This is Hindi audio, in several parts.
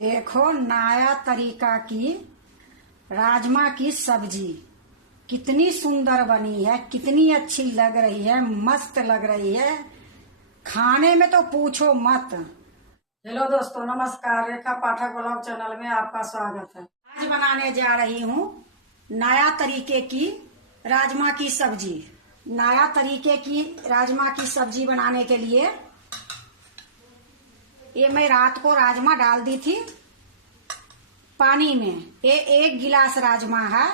देखो नया तरीका की राजमा की सब्जी कितनी सुंदर बनी है, कितनी अच्छी लग रही है, मस्त लग रही है। खाने में तो पूछो मत। हेलो दोस्तों, नमस्कार। रेखा पाठक ब्लॉग चैनल में आपका स्वागत है। आज बनाने जा रही हूँ नया तरीके की राजमा की सब्जी। नया तरीके की राजमा की सब्जी बनाने के लिए ये मैं रात को राजमा डाल दी थी पानी में। ये 1 गिलास राजमा है,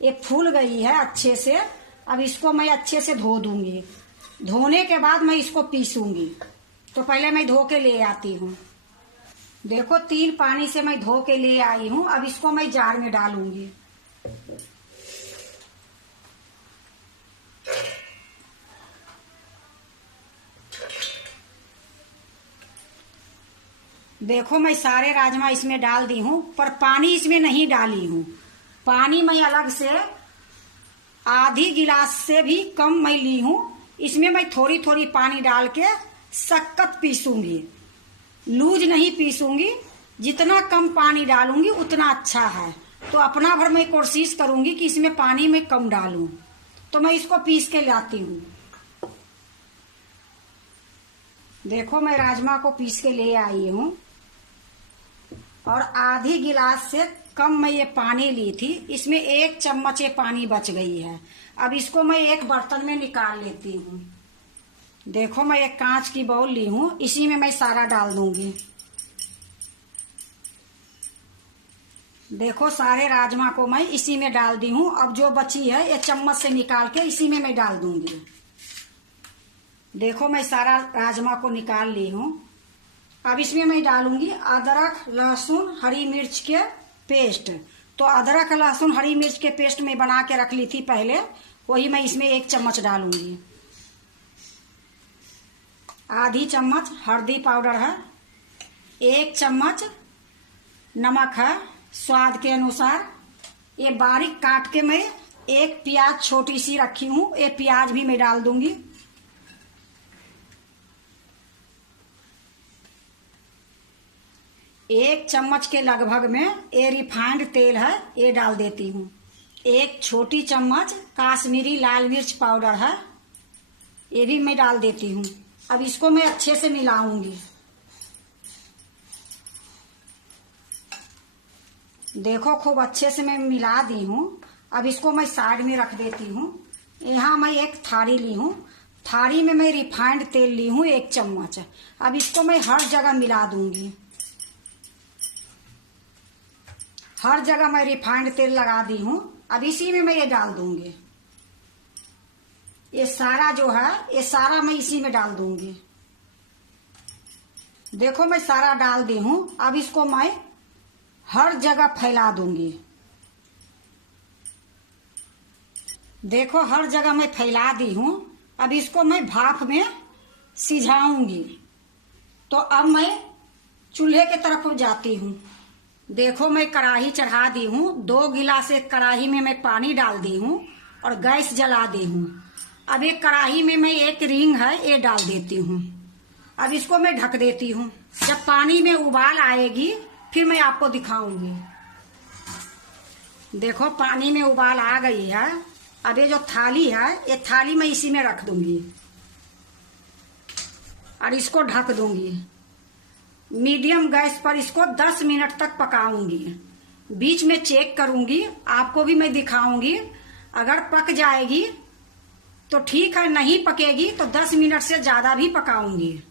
ये फूल गई है अच्छे से। अब इसको मैं अच्छे से धो दूंगी। धोने के बाद मैं इसको पीसूंगी। तो पहले मैं धो के ले आती हूँ। देखो 3 पानी से मैं धो के ले आई हूँ। अब इसको मैं जार में डालूंगी। देखो मैं सारे राजमा इसमें डाल दी हूँ, पर पानी इसमें नहीं डाली हूँ। पानी मैं अलग से आधी गिलास से भी कम मैं ली हूँ। इसमें मैं थोड़ी थोड़ी पानी डाल के सख्त पीसूंगी, लूज नहीं पीसूंगी। जितना कम पानी डालूंगी उतना अच्छा है। तो अपना भर मैं कोशिश करूंगी कि इसमें पानी मैं कम डालूं। तो मैं इसको पीस के लाती हूँ। देखो मैं राजमा को पीस के ले आई हूँ और आधी गिलास से कम मैं ये पानी ली थी। इसमें 1 चम्मच ये पानी बच गई है। अब इसको मैं एक बर्तन में निकाल लेती हूँ। देखो मैं एक कांच की बाउल ली हूँ, इसी में मैं सारा डाल दूंगी। देखो सारे राजमा को मैं इसी में डाल दी हूँ। अब जो बची है ये चम्मच से निकाल के इसी में मैं डाल दूंगी। देखो मैं सारा राजमा को निकाल ली हूँ। अब इसमें मैं डालूंगी अदरक लहसुन हरी मिर्च के पेस्ट। तो अदरक लहसुन हरी मिर्च के पेस्ट में बना के रख ली थी पहले, वही मैं इसमें 1 चम्मच डालूंगी। आधी चम्मच हल्दी पाउडर है, 1 चम्मच नमक है स्वाद के अनुसार। ये बारीक काट के मैं 1 प्याज छोटी सी रखी हूँ, ये प्याज भी मैं डाल दूंगी। 1 चम्मच के लगभग में ये रिफाइंड तेल है, ये डाल देती हूँ। 1 छोटी चम्मच काश्मीरी लाल मिर्च पाउडर है, ये भी मैं डाल देती हूँ। अब इसको मैं अच्छे से मिलाऊंगी। देखो खूब अच्छे से मैं मिला दी हूँ। अब इसको मैं साइड में रख देती हूँ। यहाँ मैं एक थाली ली हूँ, थाली में मैं रिफाइंड तेल ली हूँ 1 चम्मच। अब इसको मैं हर जगह मिला दूंगी। हर जगह मैं रिफाइंड तेल लगा दी हूँ। अब इसी में मैं ये डाल दूंगी। ये सारा जो है ये सारा मैं इसी में डाल दूंगी। देखो मैं सारा डाल दी हूँ। अब इसको मैं हर जगह फैला दूंगी। देखो हर जगह मैं फैला दी हूँ। अब इसको मैं भाप में सिझाऊंगी। तो अब मैं चूल्हे की तरफ जाती हूँ। देखो मैं कढ़ाई चढ़ा दी हूँ। 2 गिलास एक कढ़ाई में मैं पानी डाल दी हूँ और गैस जला दी हूँ। अब एक कढ़ाई में मैं 1 रिंग है ये डाल देती हूँ। अब इसको मैं ढक देती हूँ। जब पानी में उबाल आएगी फिर मैं आपको दिखाऊंगी। देखो पानी में उबाल आ गई है। अब ये जो थाली है ये थाली मैं इसी में रख दूंगी और इसको ढक दूंगी। मीडियम गैस पर इसको 10 मिनट तक पकाऊंगी। बीच में चेक करूंगी, आपको भी मैं दिखाऊंगी। अगर पक जाएगी तो ठीक है, नहीं पकेगी तो 10 मिनट से ज्यादा भी पकाऊंगी।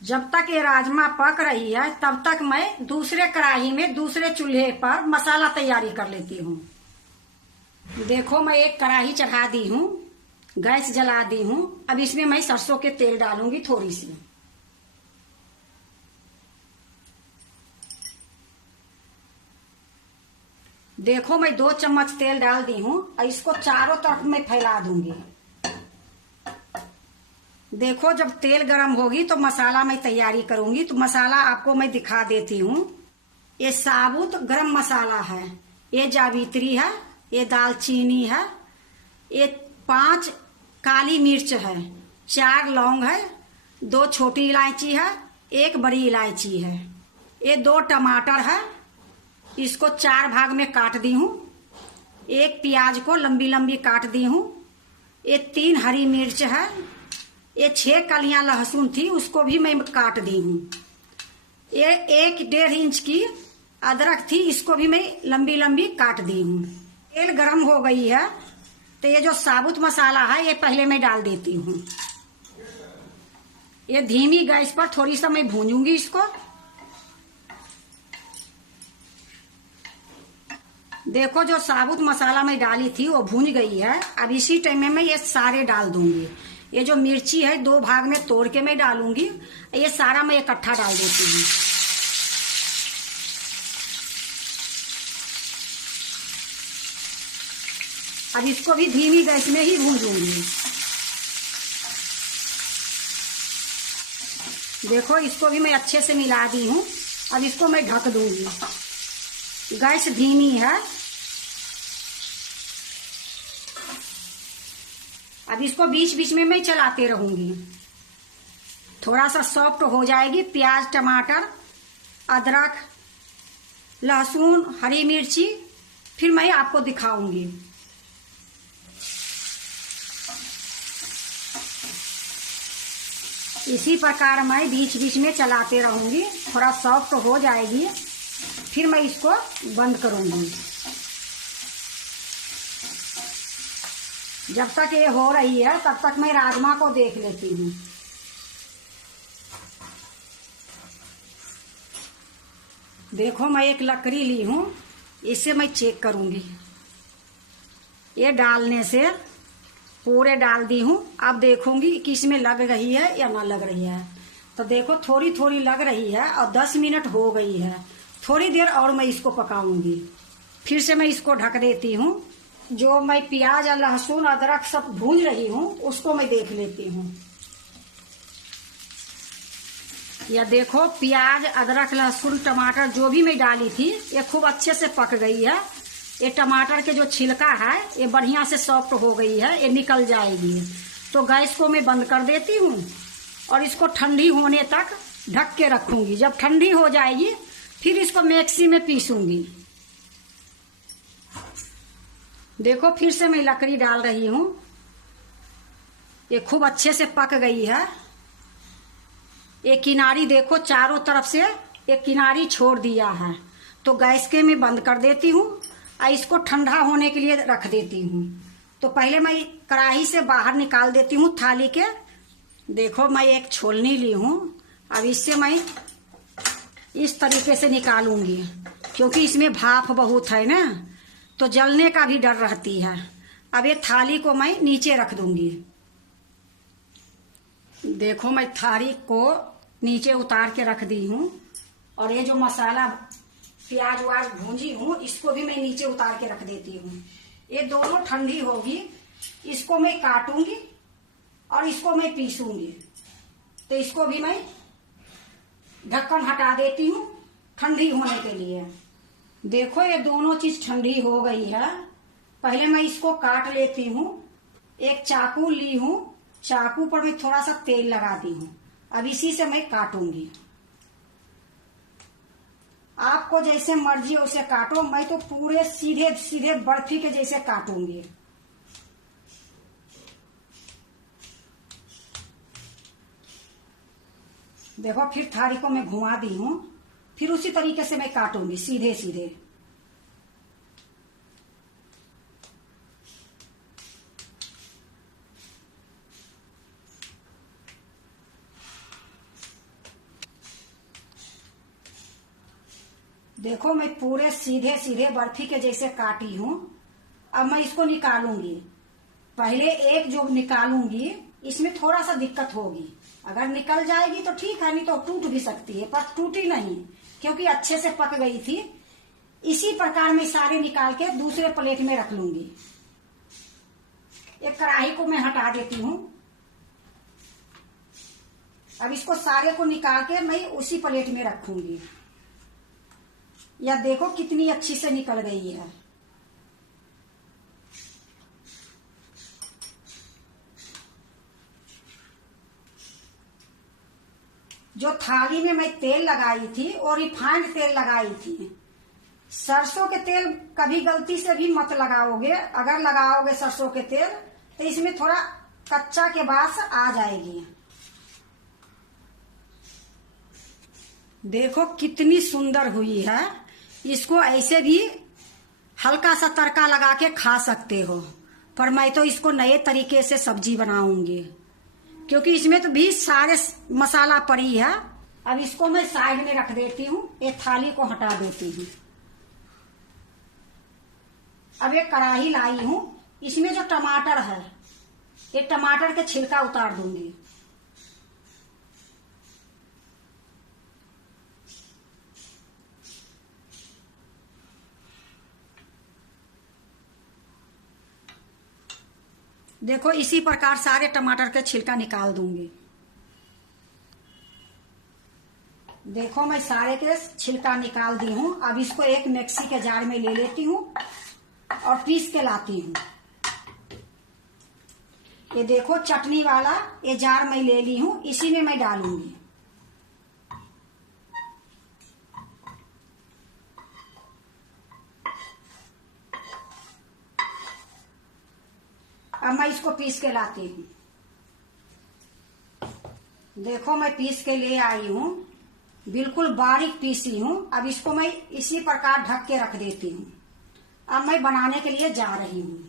जब तक ये राजमा पक रही है तब तक मैं दूसरे कढ़ाई में दूसरे चूल्हे पर मसाला तैयारी कर लेती हूँ। देखो मैं एक कढ़ाई चढ़ा दी हूँ, गैस जला दी हूँ। अब इसमें मैं सरसों के तेल डालूंगी थोड़ी सी। देखो मैं 2 चम्मच तेल डाल दी हूँ और इसको चारों तरफ मैं फैला दूंगी। देखो जब तेल गरम होगी तो मसाला मैं तैयारी करूंगी। तो मसाला आपको मैं दिखा देती हूँ। ये साबुत गरम मसाला है, ये जावित्री है, ये दालचीनी है, ये 5 काली मिर्च है, 4 लौंग है, 2 छोटी इलायची है, 1 बड़ी इलायची है। ये 2 टमाटर है, इसको 4 भाग में काट दी हूँ। एक प्याज को लंबी लंबी काट दी हूँ। ये 3 हरी मिर्च है। ये 6 कलियां लहसुन थी, उसको भी मैं काट दी हूँ। ये 1-1.5 इंच की अदरक थी, इसको भी मैं लंबी लंबी काट दी हूँ। तेल गरम हो गई है, तो ये जो साबुत मसाला है ये पहले मैं डाल देती हूँ। ये धीमी गैस पर थोड़ी सा मैं भूंजूंगी इसको। देखो जो साबुत मसाला मैं डाली थी वो भूंज गई है। अब इसी टाइम में मैं ये सारे डाल दूंगी। ये जो मिर्ची है 2 भाग में तोड़ के मैं डालूंगी। ये सारा मैं इकट्ठा डाल देती हूँ। अब इसको भी धीमी गैस में ही भूंजूंगी। देखो इसको भी मैं अच्छे से मिला दी हूँ। अब इसको मैं ढक दूंगी। गैस धीमी है। अब इसको बीच बीच में मैं चलाते रहूंगी। थोड़ा सा सॉफ्ट हो जाएगी। प्याज, टमाटर, अदरक, लहसुन, हरी मिर्ची, फिर मैं आपको दिखाऊंगी। इसी प्रकार मैं बीच बीच में चलाते रहूंगी। थोड़ा सॉफ्ट हो जाएगी, फिर मैं इसको बंद करूंगी। जब तक ये हो रही है तब तक मैं राजमा को देख लेती हूँ। देखो मैं एक लकड़ी ली हूँ, इसे मैं चेक करूंगी। ये डालने से पूरे डाल दी हूँ। अब देखूंगी कि इसमें लग रही है या ना लग रही है। तो देखो थोड़ी थोड़ी लग रही है और 10 मिनट हो गई है। थोड़ी देर और मैं इसको पकाऊंगी। फिर से मैं इसको ढक देती हूँ। जो मैं प्याज और लहसुन अदरक सब भून रही हूँ उसको मैं देख लेती हूँ। या देखो प्याज, अदरक, लहसुन, टमाटर जो भी मैं डाली थी ये खूब अच्छे से पक गई है। ये टमाटर के जो छिलका है ये बढ़िया से सॉफ्ट हो गई है, ये निकल जाएगी। तो गैस को मैं बंद कर देती हूँ और इसको ठंडी होने तक ढक के रखूंगी। जब ठंडी हो जाएगी फिर इसको मिक्सी में पीसूंगी। देखो फिर से मैं लकड़ी डाल रही हूँ। ये खूब अच्छे से पक गई है। ये किनारी देखो चारों तरफ से एक किनारी छोड़ दिया है। तो गैस के मैं बंद कर देती हूँ और इसको ठंडा होने के लिए रख देती हूँ। तो पहले मैं कढ़ाई से बाहर निकाल देती हूँ थाली के। देखो मैं एक छोलनी ली हूँ। अब इससे मैं इस तरीके से निकालूंगी, क्योंकि इसमें भाप बहुत है ना, तो जलने का भी डर रहती है। अब ये थाली को मैं नीचे रख दूंगी। देखो मैं थाली को नीचे उतार के रख दी हूँ। और ये जो मसाला प्याज वाज भूंजी हूँ इसको भी मैं नीचे उतार के रख देती हूँ। ये दोनों ठंडी होगी, इसको मैं काटूंगी और इसको मैं पीसूंगी। तो इसको भी मैं ढक्कन हटा देती हूँ ठंडी होने के लिए। देखो ये दोनों चीज ठंडी हो गई है। पहले मैं इसको काट लेती हूँ। एक चाकू ली हूँ, चाकू पर मैं थोड़ा सा तेल लगा दी हूँ। अब इसी से मैं काटूंगी। आपको जैसे मर्जी उसे काटो, मैं तो पूरे सीधे सीधे बर्फी के जैसे काटूंगी। देखो फिर थाली को मैं घुमा दी हूँ, फिर उसी तरीके से मैं काटूंगी सीधे सीधे। देखो मैं पूरे सीधे सीधे बर्फी के जैसे काटी हूँ। अब मैं इसको निकालूंगी। पहले एक जो निकालूंगी इसमें थोड़ा सा दिक्कत होगी। अगर निकल जाएगी तो ठीक है, नहीं तो टूट भी सकती है, पर टूटी नहीं क्योंकि अच्छे से पक गई थी। इसी प्रकार मैं सारे निकाल के दूसरे प्लेट में रख लूंगी। एक कढ़ाई को मैं हटा देती हूँ। अब इसको सारे को निकाल के मैं उसी प्लेट में रखूंगी। या देखो कितनी अच्छी से निकल गई है। जो थाली में मैं तेल लगाई थी वो रिफाइंड तेल लगाई थी। सरसों के तेल कभी गलती से भी मत लगाओगे। अगर लगाओगे सरसों के तेल तो इसमें थोड़ा कच्चा के बास आ जाएगी। देखो कितनी सुंदर हुई है। इसको ऐसे भी हल्का सा तड़का लगा के खा सकते हो, पर मैं तो इसको नए तरीके से सब्जी बनाऊंगी, क्योंकि इसमें तो भी सारे मसाला पड़ी है। अब इसको मैं साइड में रख देती हूँ, एक थाली को हटा देती हूँ। अब एक कढ़ाई लाई हूँ, इसमें जो टमाटर है ये टमाटर के छिलका उतार दूंगी। देखो इसी प्रकार सारे टमाटर के छिलका निकाल दूंगी। देखो मैं सारे के छिलका निकाल दी हूँ। अब इसको एक मिक्सी के जार में ले लेती हूँ और पीस के लाती हूँ। ये देखो चटनी वाला ये जार मैं ले ली हूँ, इसी में मैं डालूंगी। अब मैं इसको पीस के लाती हूँ। देखो मैं पीस के ले आई हूँ, बिल्कुल बारीक पीसी हूँ। अब इसको मैं इसी प्रकार ढक के रख देती हूँ। अब मैं बनाने के लिए जा रही हूँ।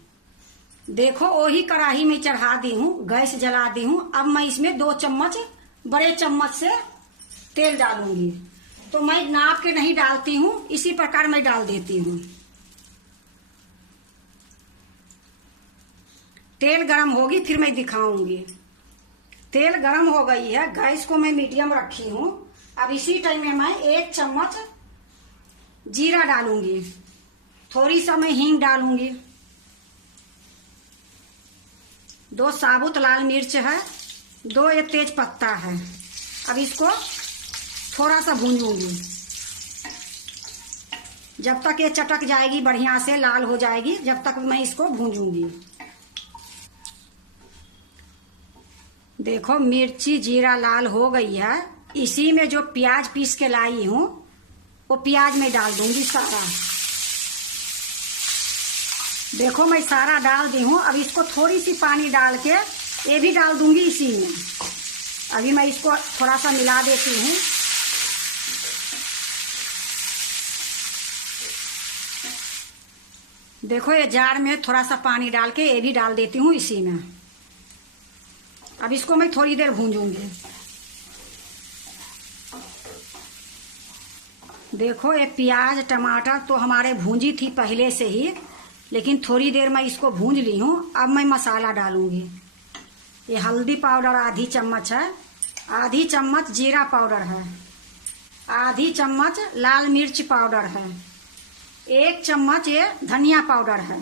देखो वही कढ़ाई में चढ़ा दी हूँ, गैस जला दी हूँ। अब मैं इसमें 2 चम्मच बड़े चम्मच से तेल डालूंगी। तो मैं नाप के नहीं डालती हूँ, इसी प्रकार मैं डाल देती हूँ। तेल गरम होगी फिर मैं दिखाऊंगी। तेल गरम हो गई है, गैस को मैं मीडियम रखी हूँ। अब इसी टाइम में मैं 1 चम्मच जीरा डालूंगी, थोड़ी सा मैं हींग डालूंगी, 2 साबुत लाल मिर्च है, 2 ये तेज पत्ता है। अब इसको थोड़ा सा भूनूंगी जब तक ये चटक जाएगी, बढ़िया से लाल हो जाएगी, जब तक मैं इसको भूनूंगी। देखो मिर्ची जीरा लाल हो गई है। इसी में जो प्याज पीस के लाई हूँ वो प्याज में डाल दूंगी सारा। देखो मैं सारा डाल दी हूँ। अब इसको थोड़ी सी पानी डाल के ये भी डाल दूंगी इसी में। अभी मैं इसको थोड़ा सा मिला देती हूँ। देखो ये जार में थोड़ा सा पानी डाल के ये भी डाल देती हूँ इसी में। अब इसको मैं थोड़ी देर भूंजूंगी। देखो ये प्याज टमाटर तो हमारे भूंजी थी पहले से ही, लेकिन थोड़ी देर मैं इसको भूंज ली हूँ। अब मैं मसाला डालूंगी। ये हल्दी पाउडर आधी चम्मच है, आधी चम्मच जीरा पाउडर है, आधी चम्मच लाल मिर्च पाउडर है, 1 चम्मच ये धनिया पाउडर है।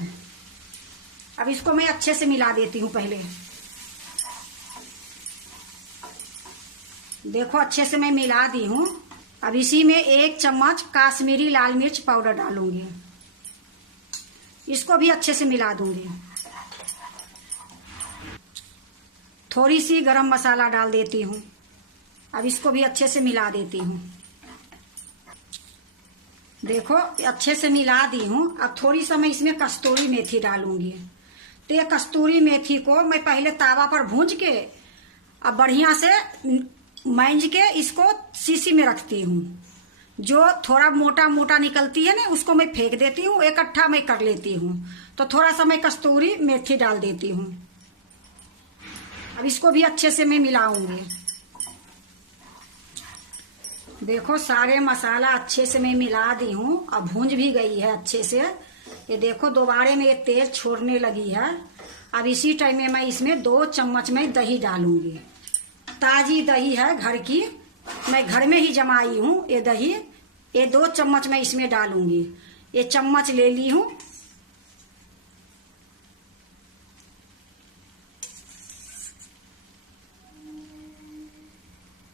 अब इसको मैं अच्छे से मिला देती हूँ पहले। देखो अच्छे से मैं मिला दी हूँ। अब इसी में 1 चम्मच काश्मीरी लाल मिर्च पाउडर डालूंगी, इसको भी अच्छे से मिला दूंगी। थोड़ी सी गरम मसाला डाल देती हूँ। अब इसको भी अच्छे से मिला देती हूँ। देखो अच्छे से मिला दी हूँ। अब थोड़ी सा मैं इसमें कस्तूरी मेथी डालूंगी। तो ये कस्तूरी मेथी को मैं पहले तावा पर भूंज के अब बढ़िया से मांज के इसको शीशी में रखती हूँ। जो थोड़ा मोटा मोटा निकलती है ना उसको मैं फेंक देती हूँ, इकट्ठा मैं कर लेती हूँ। तो थोड़ा सा मैं कस्तूरी मेथी डाल देती हूँ। अब इसको भी अच्छे से मैं मिलाऊंगी। देखो सारे मसाला अच्छे से मैं मिला दी हूँ। अब भूंज भी गई है अच्छे से। ये देखो दोबारे में ये तेल छोड़ने लगी है। अब इसी टाइम में मैं इसमें 2 चम्मच में दही डालूंगी। ताजी दही है घर की, मैं घर में ही जमाई हूँ ये दही। ये 2 चम्मच मैं इसमें डालूंगी। ये चम्मच ले ली हूँ।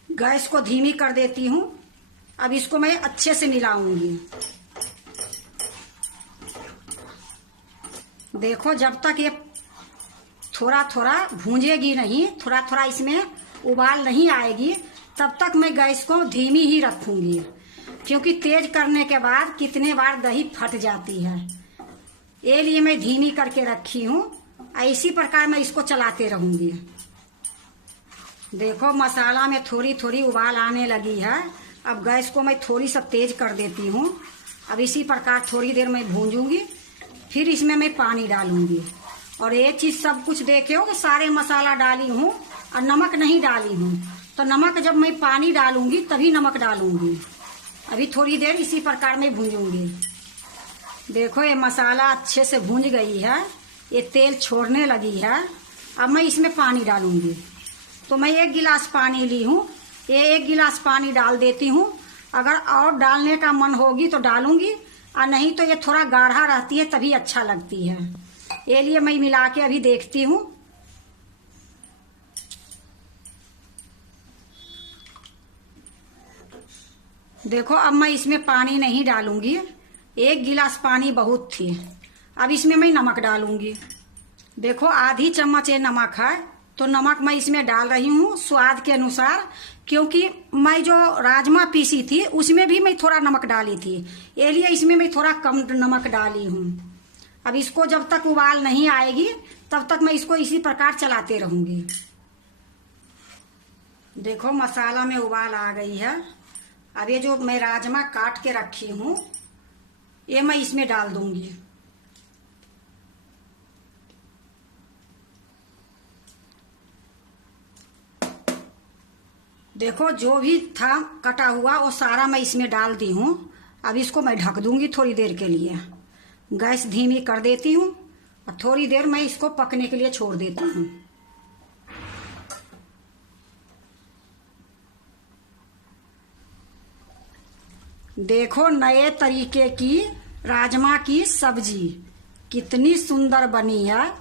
गैस को धीमी कर देती हूँ। अब इसको मैं अच्छे से मिलाऊंगी। देखो जब तक ये थोड़ा थोड़ा भूंजेगी नहीं, थोड़ा थोड़ा इसमें उबाल नहीं आएगी, तब तक मैं गैस को धीमी ही रखूंगी, क्योंकि तेज करने के बाद कितने बार दही फट जाती है। ये लिए मैं धीमी करके रखी हूँ। इसी प्रकार मैं इसको चलाते रहूंगी। देखो मसाला में थोड़ी थोड़ी उबाल आने लगी है। अब गैस को मैं थोड़ी सा तेज कर देती हूँ। अब इसी प्रकार थोड़ी देर मैं भूंजूंगी, फिर इसमें मैं पानी डालूंगी। और एक चीज सब कुछ देखे हो कि सारे मसाला डाली हूँ और नमक नहीं डाली हूँ, तो नमक जब मैं पानी डालूंगी तभी नमक डालूंगी। अभी थोड़ी देर इसी प्रकार में भूंजूंगी। देखो ये मसाला अच्छे से भूंज गई है, ये तेल छोड़ने लगी है। अब मैं इसमें पानी डालूंगी। तो मैं 1 गिलास पानी ली हूँ, ये 1 गिलास पानी डाल देती हूँ। अगर और डालने का मन होगी तो डालूंगी, और नहीं तो ये थोड़ा गाढ़ा रहती है तभी अच्छा लगती है। ये लिए मैं मिला के अभी देखती हूँ। देखो अब मैं इसमें पानी नहीं डालूंगी, 1 गिलास पानी बहुत थी। अब इसमें मैं नमक डालूंगी। देखो आधी चम्मच ये नमक है, तो नमक मैं इसमें डाल रही हूँ स्वाद के अनुसार, क्योंकि मैं जो राजमा पीसी थी उसमें भी मैं थोड़ा नमक डाली थी, ये लिए इसमें मैं थोड़ा कम नमक डाली हूँ। अब इसको जब तक उबाल नहीं आएगी तब तक मैं इसको इसी प्रकार चलाते रहूंगी। देखो मसाला में उबाल आ गई है। अब ये जो मैं राजमा काट के रखी हूँ ये मैं इसमें डाल दूंगी। देखो जो भी था कटा हुआ वो सारा मैं इसमें डाल दी हूँ। अब इसको मैं ढक दूंगी थोड़ी देर के लिए। गैस धीमी कर देती हूँ और थोड़ी देर मैं इसको पकने के लिए छोड़ देती हूँ। देखो नए तरीके की राजमा की सब्जी कितनी सुंदर बनी है।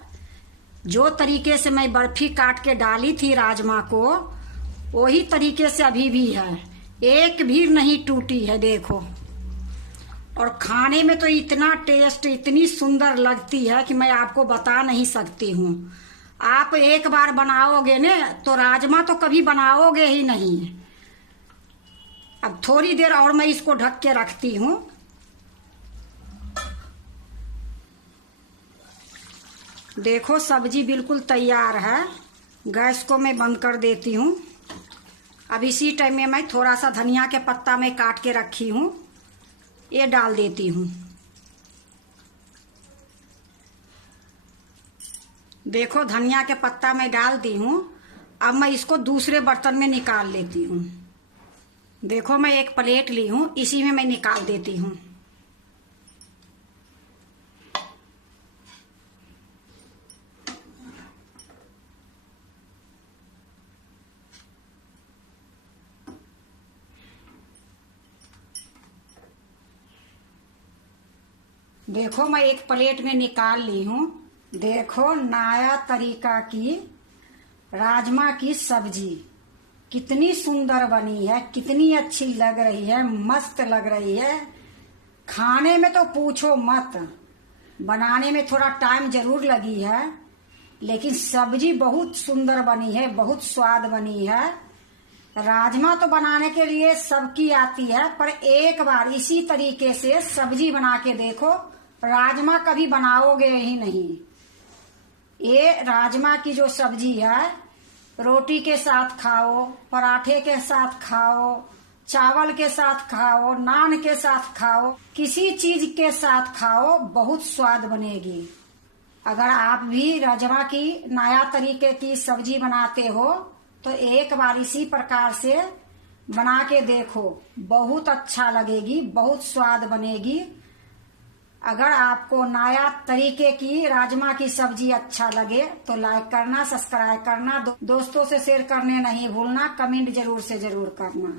जो तरीके से मैं बर्फी काट के डाली थी राजमा को, वही तरीके से अभी भी है, एक भी नहीं टूटी है। देखो, और खाने में तो इतना टेस्ट, इतनी सुंदर लगती है कि मैं आपको बता नहीं सकती हूँ। आप एक बार बनाओगे ने तो राजमा तो कभी बनाओगे ही नहीं। अब थोड़ी देर और मैं इसको ढक के रखती हूँ। देखो सब्जी बिल्कुल तैयार है। गैस को मैं बंद कर देती हूँ। अब इसी टाइम में मैं थोड़ा सा धनिया के पत्ता में काट के रखी हूँ, ये डाल देती हूँ। देखो धनिया के पत्ता मैं डाल दी हूँ। अब मैं इसको दूसरे बर्तन में निकाल लेती हूँ। देखो मैं एक प्लेट ली हूँ, इसी में मैं निकाल देती हूँ। देखो मैं एक प्लेट में निकाल ली हूँ। देखो नया तरीका की राजमा की सब्जी कितनी सुंदर बनी है, कितनी अच्छी लग रही है, मस्त लग रही है। खाने में तो पूछो मत, बनाने में थोड़ा टाइम जरूर लगी है, लेकिन सब्जी बहुत सुंदर बनी है, बहुत स्वाद बनी है। राजमा तो बनाने के लिए सबकी आती है, पर एक बार इसी तरीके से सब्जी बना के देखो, राजमा कभी बनाओगे ही नहीं। ये राजमा की जो सब्जी है, रोटी के साथ खाओ, पराठे के साथ खाओ, चावल के साथ खाओ, नान के साथ खाओ, किसी चीज के साथ खाओ, बहुत स्वाद बनेगी। अगर आप भी राजमा की नया तरीके की सब्जी बनाते हो तो एक बार इसी प्रकार से बना के देखो, बहुत अच्छा लगेगी, बहुत स्वाद बनेगी। अगर आपको नया तरीके की राजमा की सब्जी अच्छा लगे तो लाइक करना, सब्सक्राइब करना, दोस्तों से शेयर करने नहीं भूलना, कमेंट जरूर से जरूर करना।